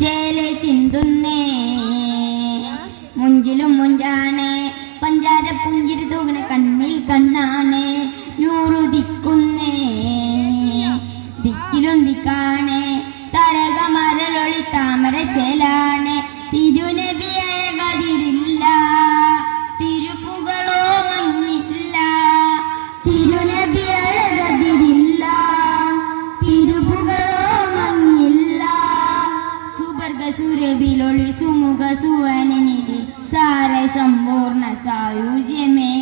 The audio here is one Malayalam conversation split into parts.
ചേലെ ചിന്തുന്നേ മുഞ്ചിലും മുഞ്ചാണ് പഞ്ചാര പുഞ്ചിരി തൂകണ കണ്ണിൽ കണ്ണാണ് നൂറു ദിക്കുന്നേ ദിക്കിലും ദിക്കാണ് തരക മരലൊളി താമര ചേലാണ് തിരുനബിയായ കതിരില്ല തിരുപ്പുകളോ മങ്ങില്ല തിരുനബിയായ കതിരില്ല തിരുപ്പുകളോ മങ്ങില്ല സുവർഗ സുരഭിലൊളി സുമുഖ സുവനനിധി സാര സമ്പൂർണ്ണ സായുജ്യമേ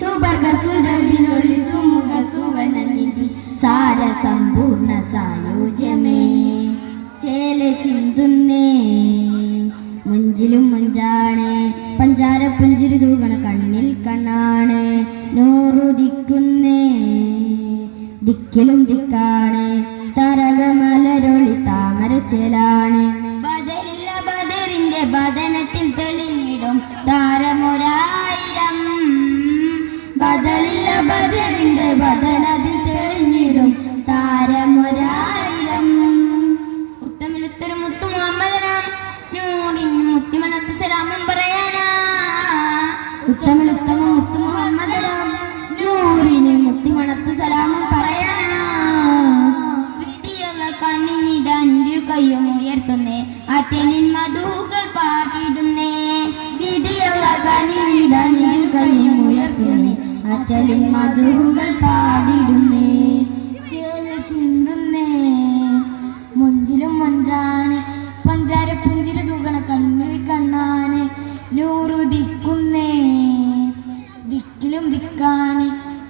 സുവർഗ സുരഭിലൊളി സുമുഖ സുവനനിധി സാര സമ്പൂർണ്ണ സായുജ്യമേ ചേല ചിന്തുന്നേ മുഞ്ചിലും മുഞ്ചാണ് പഞ്ചാര പുഞ്ചിരി തൂകണ കണ്ണിൽ കണ്ണാണ് നൂറു ദിക്കുന്നേ ദിക്കിലും ദിക്കാണ് തരക മലരൊളി താമര ചേലാണ് ബദരില്ല ബദറിന്റെ ബദനത്തിൽ തെളിഞ്ഞിടും താരമൊരായിരം ബദലില്ല ബദറിന്റെ ബദനത്തിൽ തെളിഞ്ഞിടും താരമൊരായിരം ഉത്തമിലുത്തൊരു മുത്തു മുഹമ്മദനാം നൂറിൻ മുത്തിമണത്ത് സലാമും പറയാനാ ഉത്തമിലുത്തമ മുത്തു മുഹമ്മദനാം നൂറിന് മുത്തിമണത്ത് സലാമും പറയാനാ വിദ്യയുള്ള കണ്ണിനിടാൻ ഇരു കയ്യും ഉയർത്തുന്നേ അത്യനിൻ മധുകൾ പാട്ടിടുന്നേ വിധിയുള്ള കണ്ണിനിടാൻ ഇരു കയ്യും ഉയർത്തുന്നേ അച്ഛലിൻ മധുകൾ പാടിടുന്നേ ചേല ചിന്തുന്നേ മുഞ്ചിലും മുഞ്ചാണ് പഞ്ചാര പുഞ്ചിരി തൂകണ കണ്ണിൽ കണ്ണാണ് നൂറു ദിക്കുന്നേ ദിക്കിലും ദിക്കാണ്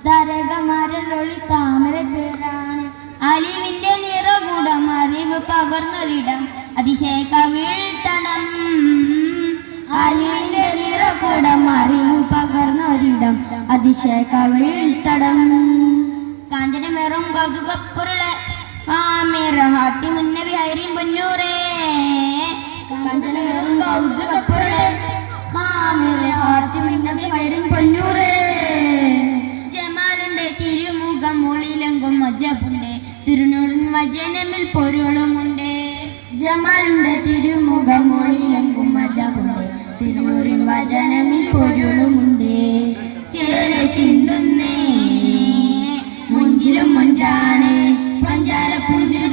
തരക മരലൊളി താമര ചേലാണ് അലിവിന്റെ നിറകൂടം അറിവ് പകർന്നൊരിടം അതിശയ കവിഴ്ത്തണം അലിവിന്റെ നിറകൂടം അറിവ് പകർന്നൊരിടം അതിശയ കവിഴ്ത്തടം കാഞ്ചനമേറും കൗതുകപ്പൊരുളെ ഹാത്തി മുന്നബി ഹൈറിൻ പൊന്നൂറേ കാഞ്ചനമേറും കൗതുകപ്പൊരുളെ ഹാത്തി മുന്നബി ഹൈറിൻ പൊന്നൂറേ ജമാലുണ്ട് തിരുമുഖം ഒളിലെങ്കും മജബുണ്ട് തിരുനൂറിൻ വചനമിൽ പൊരുളുമുണ്ട് ജമാലുണ്ട് തിരുമുഖം ഒളിലെങ്കും മജബുണ്ട് തിരുനൂറിൻ വചനമിൽ പൊരുളുമുണ്ട് ചേല ചിന്തുന്നേ മുഞ്ചിലും മുഞ്ചാണ് പഞ്ചാര പൂഞ്ചിരി